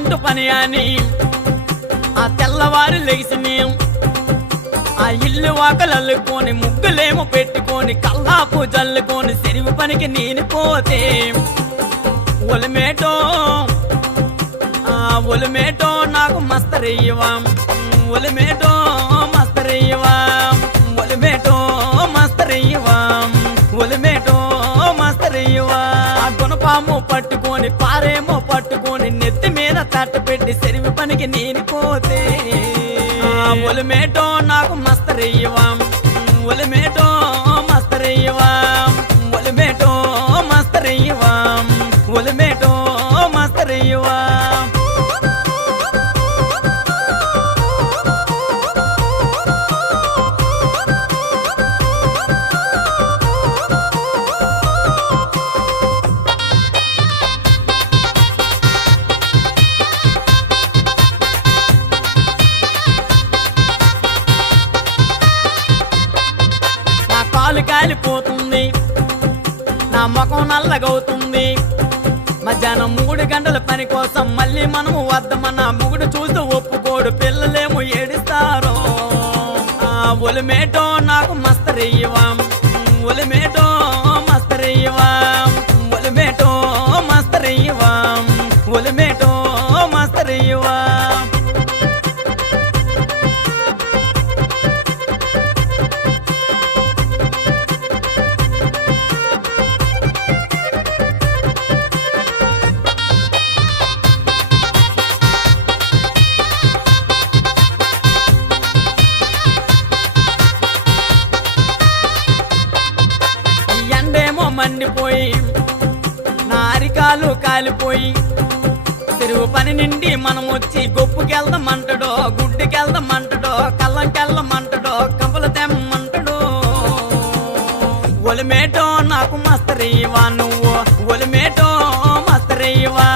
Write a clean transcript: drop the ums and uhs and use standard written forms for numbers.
urgent పని అని ఆ తెల్లవారు లెగిసి ఆ ఇల్లు వాకలల్లుకొని ముగ్గులేమో పెట్టుకొని కల్లాపు జల్లుకొని చెరువు పనికి నేను పోతే ఒలిమేటో ఒలిమేటో నాకు మస్తరయ్యవా ఒలిమేటో మస్తరయ్యవా ఒలిమేటో మస్తరయ్యవా ఒలిమేటో మస్తరయ్యవా గుణపాము పట్టుకొని పారేమో పట్టుకొని నెత్తి మీద తట్టు పెట్టి చెరువు పనికి నేను పోతే ఒలిమేటో నాకు మస్తరయ్యవా ఒలిమేటో మస్తరయ్యవా ఒలిమేటో మస్తరయ్యవా ఒలిమేటో మస్తరయ్యవా కాలు కాలిపోతుంది నా ముఖం నల్లగవుతుంది మధ్యాహ్నం 3 గంటల పని కోసం మళ్ళీ మనము వద్దమన్న ముగుడు చూస్తూ ఒప్పుకోడు పిల్లలేమో ఏడుస్తారో ఒలిమేటో నాకు మస్తరయ్యవా ఒలిమేటో మస్తరయ్యవా ఒలిమేటో మస్తరయ్యవా ఒలిమేటో మస్తరయ్యవా మండిపోయి నా అరికాలు కాలిపోయి చెరువు పని నిండి మనం వచ్చి గొప్పుకెళ్దామంటడో గుడ్డుకెళ్దామంటడో కళ్ళంకెళ్ళమంటడో కబుల తెమ్మంటడో ఒలిమేటో నాకు మస్తరయ్యవా నువ్వు ఒలిమేటో మస్తరయ్యవా